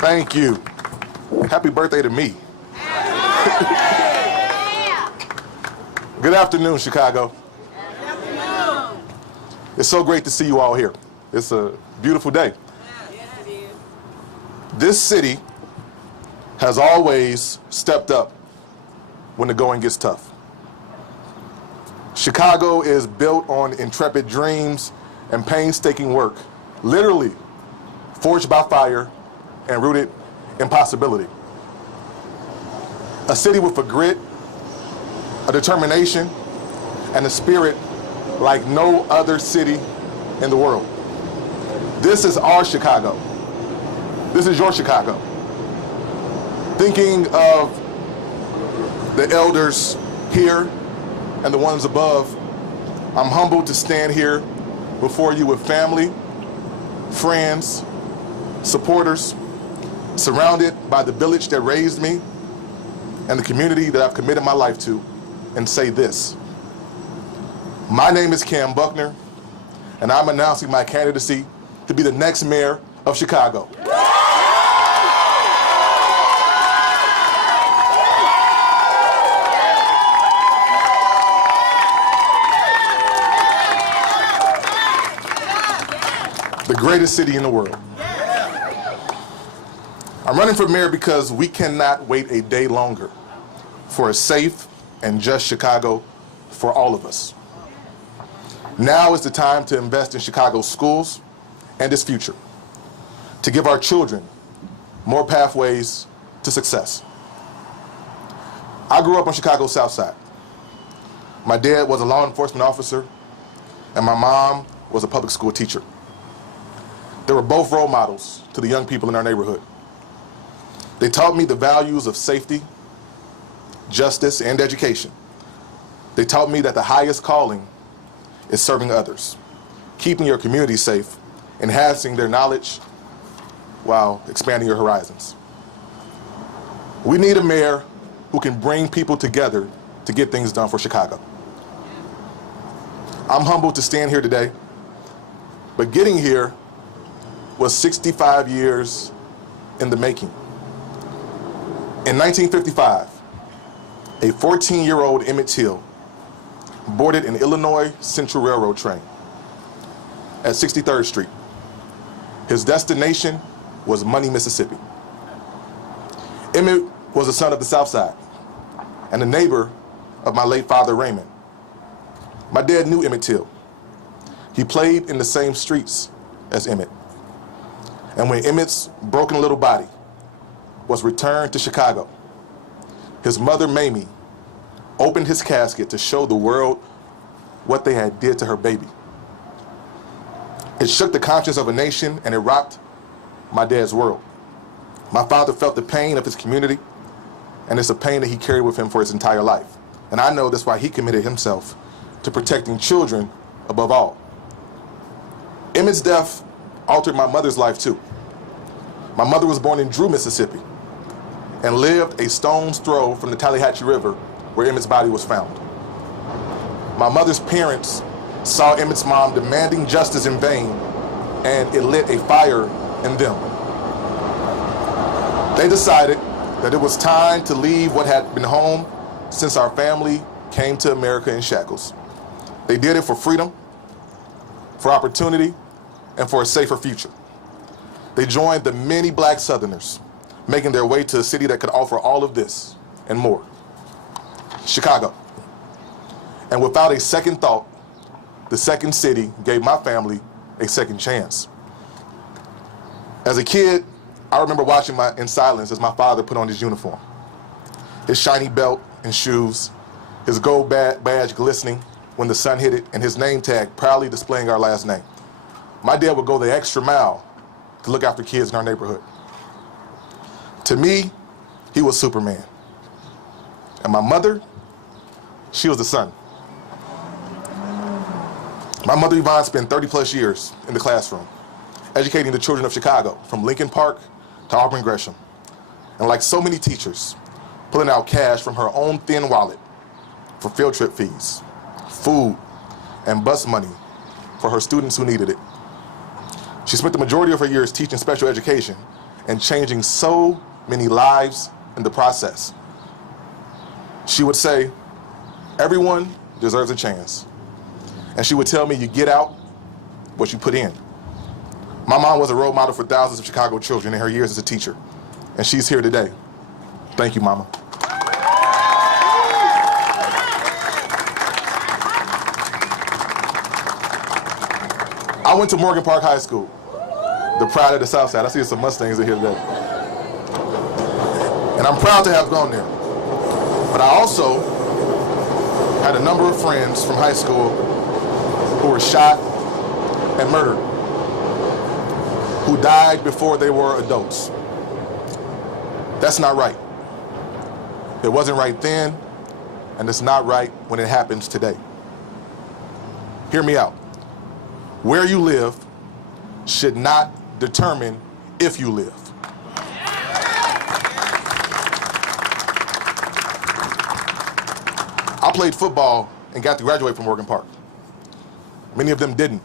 Thank you. Happy birthday to me. Good afternoon, Chicago. Good afternoon. It's so great to see you all here. It's a beautiful day. Yes, it is. This city has always stepped up when the going gets tough. Chicago is built on intrepid dreams and painstaking work, literally forged by fire and rooted in possibility. A city with a grit, a determination, and a spirit like no other city in the world. This is our Chicago. This is your Chicago. Thinking of the elders here and the ones above, I'm humbled to stand here before you with family, friends, supporters, surrounded by the village that raised me and the community that I've committed my life to, and say this. My name is Kam Buckner, and I'm announcing my candidacy to be the next mayor of Chicago. The greatest city in the world. I'm running for mayor because we cannot wait a day longer for a safe and just Chicago for all of us. Now is the time to invest in Chicago's schools and its future, to give our children more pathways to success. I grew up on Chicago's South Side. My dad was a law enforcement officer, and my mom was a public school teacher. They were both role models to the young people in our neighborhood. They taught me the values of safety, justice, and education. They taught me that the highest calling is serving others, keeping your community safe, enhancing their knowledge while expanding your horizons. We need a mayor who can bring people together to get things done for Chicago. I'm humbled to stand here today, but getting here was 65 years in the making. In 1955, a 14-year-old Emmett Till boarded an Illinois Central Railroad train at 63rd Street. His destination was Money, Mississippi. Emmett was a son of the South Side and a neighbor of my late father, Raymond. My dad knew Emmett Till. He played in the same streets as Emmett. And when Emmett's broken little body was returned to Chicago, his mother, Mamie, opened his casket to show the world what they had did to her baby. It shook the conscience of a nation, and it rocked my dad's world. My father felt the pain of his community, and it's a pain that he carried with him for his entire life. And I know that's why he committed himself to protecting children above all. Emmett's death altered my mother's life too. My mother was born in Drew, Mississippi, and lived a stone's throw from the Tallahatchie River where Emmett's body was found. My mother's parents saw Emmett's mom demanding justice in vain, and it lit a fire in them. They decided that it was time to leave what had been home since our family came to America in shackles. They did it for freedom, for opportunity, and for a safer future. They joined the many black Southerners, making their way to a city that could offer all of this and more. Chicago. And without a second thought, the second city gave my family a second chance. As a kid, I remember watching in silence as my father put on his uniform. His shiny belt and shoes, his gold badge glistening when the sun hit it, and his name tag proudly displaying our last name. My dad would go the extra mile to look after kids in our neighborhood. To me, he was Superman. And my mother, she was the sun. My mother, Yvonne, spent 30 plus years in the classroom, educating the children of Chicago, from Lincoln Park to Auburn Gresham. And like so many teachers, pulling out cash from her own thin wallet for field trip fees, food, and bus money for her students who needed it. She spent the majority of her years teaching special education and changing so many lives in the process. She would say, everyone deserves a chance. And she would tell me, you get out what you put in. My mom was a role model for thousands of Chicago children in her years as a teacher, and she's here today. Thank you, Mama. I went to Morgan Park High School, the pride of the South Side. I see some Mustangs in here today. And I'm proud to have gone there. But I also had a number of friends from high school who were shot and murdered, who died before they were adults. That's not right. It wasn't right then, and it's not right when it happens today. Hear me out. Where you live should not determine if you live. I played football and got to graduate from Morgan Park. Many of them didn't.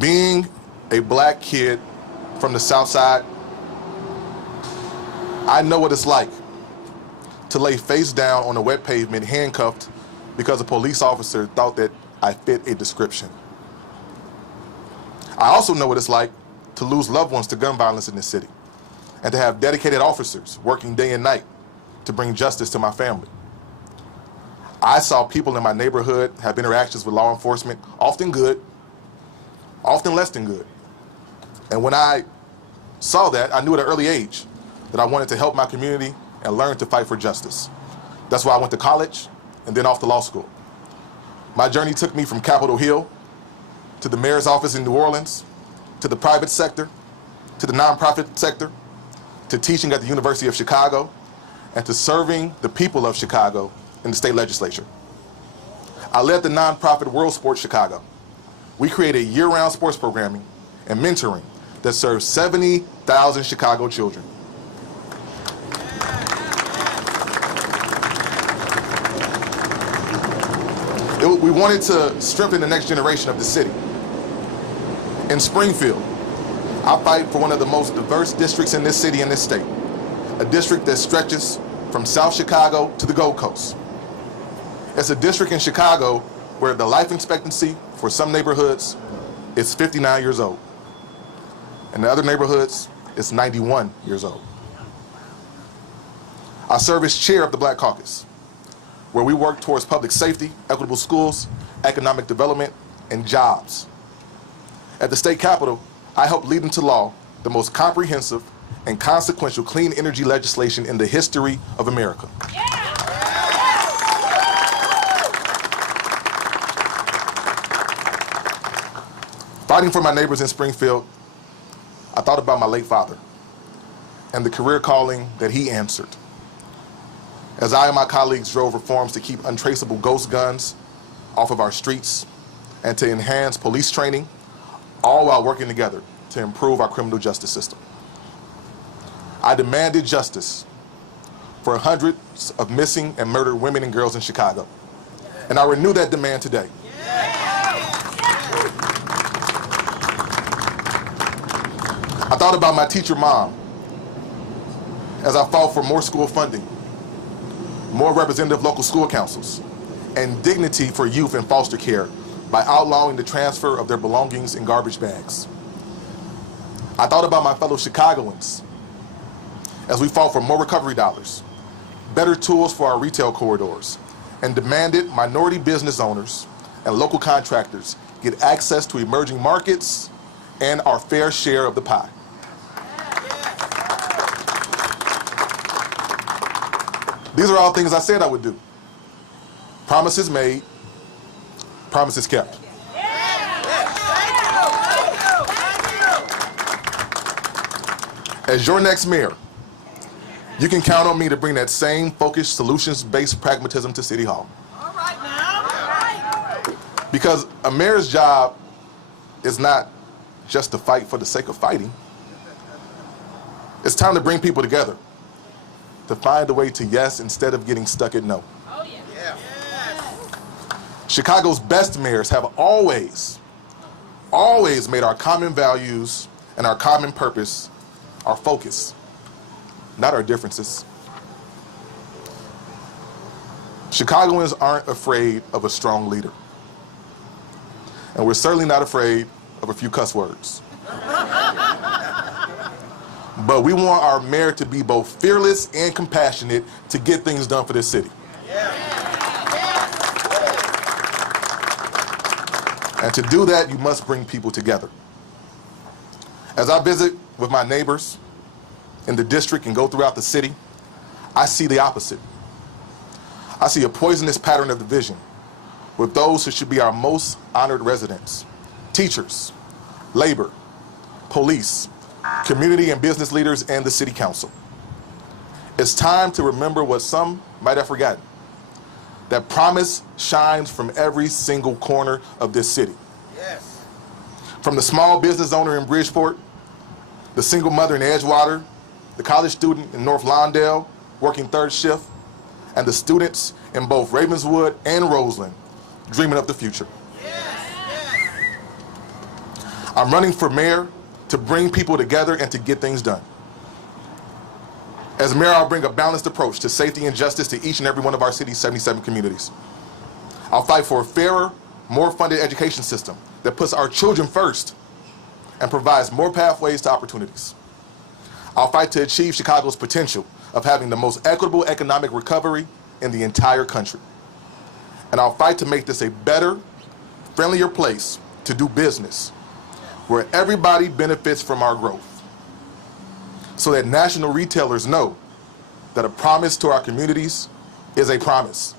Being a black kid from the South Side, I know what it's like to lay face down on a wet pavement, handcuffed, because a police officer thought that I fit a description. I also know what it's like to lose loved ones to gun violence in this city, and to have dedicated officers working day and night to bring justice to my family. I saw people in my neighborhood have interactions with law enforcement, often good, often less than good. And when I saw that, I knew at an early age that I wanted to help my community and learn to fight for justice. That's why I went to college and then off to law school. My journey took me from Capitol Hill to the mayor's office in New Orleans, to the private sector, to the nonprofit sector, to teaching at the University of Chicago, and to serving the people of Chicago in the state legislature. I led the nonprofit World Sports Chicago. We created year-round sports programming and mentoring that serves 70,000 Chicago children. We wanted to strengthen the next generation of the city. In Springfield, I fight for one of the most diverse districts in this city and this state, a district that stretches from South Chicago to the Gold Coast. It's a district in Chicago where the life expectancy for some neighborhoods is 59 years old. In the other neighborhoods, it's 91 years old. I serve as chair of the Black Caucus, where we work towards public safety, equitable schools, economic development, and jobs. At the state capitol, I helped lead into law the most comprehensive and consequential clean energy legislation in the history of America. Fighting for my neighbors in Springfield, I thought about my late father and the career calling that he answered. As I and my colleagues drove reforms to keep untraceable ghost guns off of our streets and to enhance police training, all while working together to improve our criminal justice system. I demanded justice for hundreds of missing and murdered women and girls in Chicago. And I renew that demand today. I thought about my teacher mom as I fought for more school funding, more representative local school councils, and dignity for youth in foster care by outlawing the transfer of their belongings in garbage bags. I thought about my fellow Chicagoans as we fought for more recovery dollars, better tools for our retail corridors, and demanded minority business owners and local contractors get access to emerging markets and our fair share of the pie. These are all things I said I would do. Promises made, promises kept. As your next mayor, you can count on me to bring that same focused, solutions-based pragmatism to City Hall. All right now. All right. Because a mayor's job is not just to fight for the sake of fighting. It's time to bring people together, to find a way to yes instead of getting stuck at no. Oh, yeah. Chicago's best mayors have always made our common values and our common purpose our focus, not our differences. Chicagoans aren't afraid of a strong leader. And we're certainly not afraid of a few cuss words. But we want our mayor to be both fearless and compassionate to get things done for this city. And to do that, you must bring people together. As I visit with my neighbors in the district and go throughout the city, I see the opposite. I see a poisonous pattern of division with those who should be our most honored residents: teachers, labor, police, community and business leaders, and the city council. It's time to remember what some might have forgotten: that promise shines from every single corner of this city. Yes. From the small business owner in Bridgeport, the single mother in Edgewater, the college student in North Lawndale working third shift, and the students in both Ravenswood and Roseland dreaming of the future. Yes. I'm running for mayor to bring people together and to get things done. As mayor, I'll bring a balanced approach to safety and justice to each and every one of our city's 77 communities. I'll fight for a fairer, more funded education system that puts our children first and provides more pathways to opportunities. I'll fight to achieve Chicago's potential of having the most equitable economic recovery in the entire country. And I'll fight to make this a better, friendlier place to do business, where everybody benefits from our growth, so that national retailers know that a promise to our communities is a promise.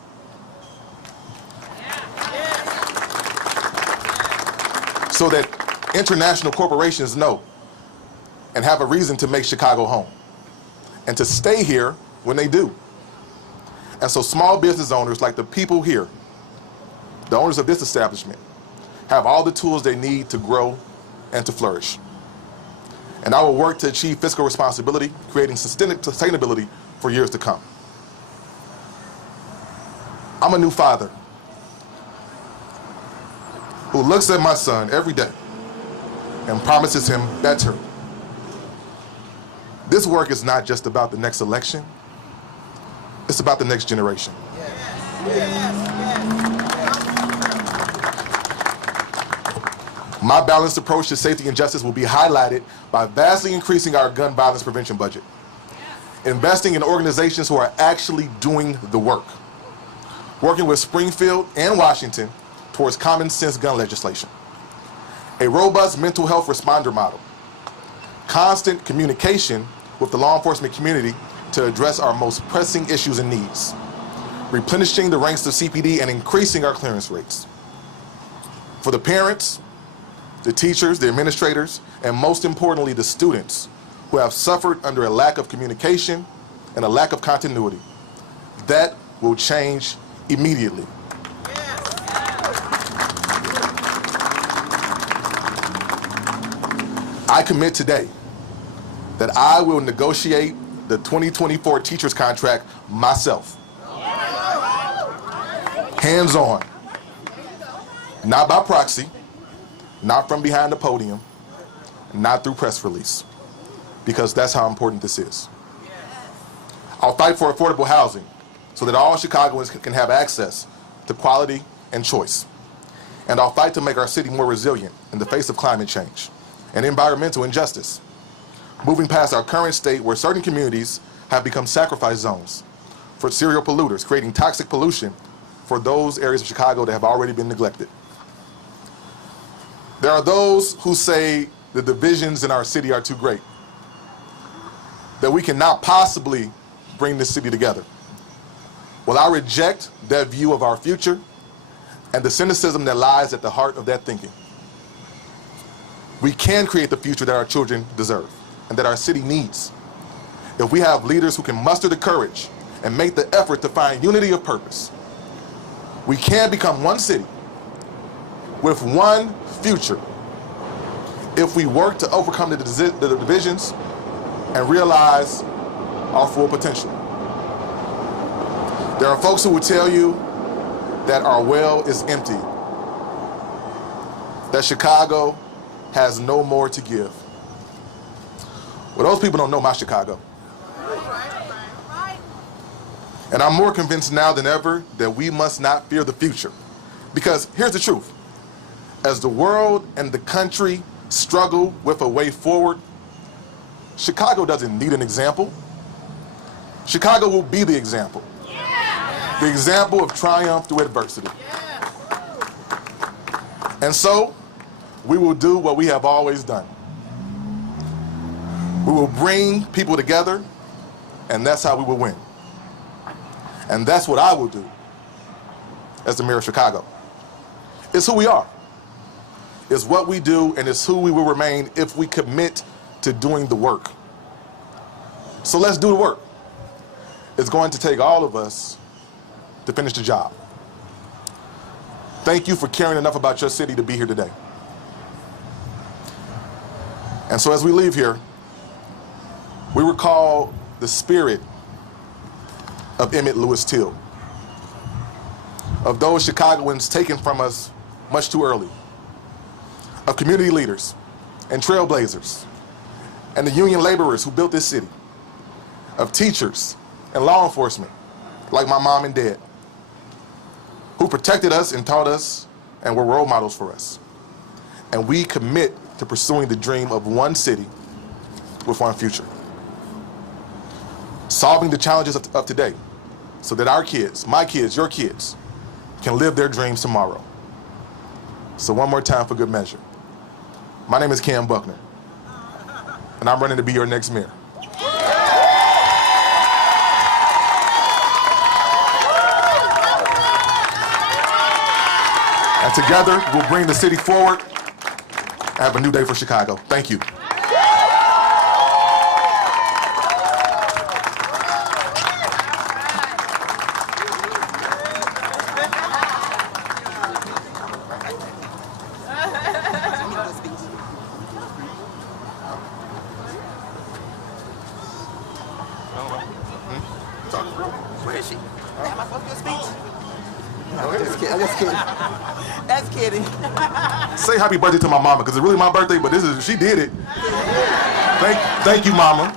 So that international corporations know and have a reason to make Chicago home and to stay here when they do. And so small business owners like the people here, the owners of this establishment, have all the tools they need to grow and to flourish. And I will work to achieve fiscal responsibility, creating sustainability for years to come. I'm a new father who looks at my son every day and promises him better. This work is not just about the next election, it's about the next generation. My balanced approach to safety and justice will be highlighted by vastly increasing our gun violence prevention budget, investing in organizations who are actually doing the work, working with Springfield and Washington towards common sense gun legislation, a robust mental health responder model, constant communication with the law enforcement community to address our most pressing issues and needs, replenishing the ranks of CPD and increasing our clearance rates. For the parents, the teachers, the administrators, and most importantly, the students who have suffered under a lack of communication and a lack of continuity, that will change immediately. I commit today that I will negotiate the 2024 teachers contract myself. Hands-on. Not by proxy, not from behind the podium, not through press release, because that's how important this is. I'll fight for affordable housing so that all Chicagoans can have access to quality and choice. And I'll fight to make our city more resilient in the face of climate change and environmental injustice, moving past our current state where certain communities have become sacrifice zones for serial polluters, creating toxic pollution for those areas of Chicago that have already been neglected. There are those who say the divisions in our city are too great, that we cannot possibly bring this city together. Well, I reject that view of our future and the cynicism that lies at the heart of that thinking. We can create the future that our children deserve and that our city needs if we have leaders who can muster the courage and make the effort to find unity of purpose. We can become one city with one future if we work to overcome the divisions and realize our full potential. There are folks who will tell you that our well is empty, that Chicago has no more to give. Well, those people don't know my Chicago. Right. And I'm more convinced now than ever that we must not fear the future. Because here's the truth. As the world and the country struggle with a way forward, Chicago doesn't need an example. Chicago will be the example. The example of triumph through adversity. And so, we will do what we have always done. We will bring people together, and that's how we will win. And that's what I will do as the mayor of Chicago. It's who we are. It's what we do, and it's who we will remain if we commit to doing the work. So let's do the work. It's going to take all of us to finish the job. Thank you for caring enough about your city to be here today. And so as we leave here, we recall the spirit of Emmett Lewis Till, of those Chicagoans taken from us much too early, of community leaders and trailblazers, and the union laborers who built this city, of teachers and law enforcement, like my mom and dad, who protected us and taught us and were role models for us. And we commit to pursuing the dream of one city with one future. Solving the challenges of today so that our kids, my kids, your kids, can live their dreams tomorrow. So one more time for good measure. My name is Kam Buckner, and I'm running to be your next mayor. And together, we'll bring the city forward and have a new day for Chicago. Thank you. Where is she? Am I supposed to do a speech? I'm just kidding. That's kidding. Say happy birthday to my mama, because it's really my birthday, but she did it. Thank you, mama.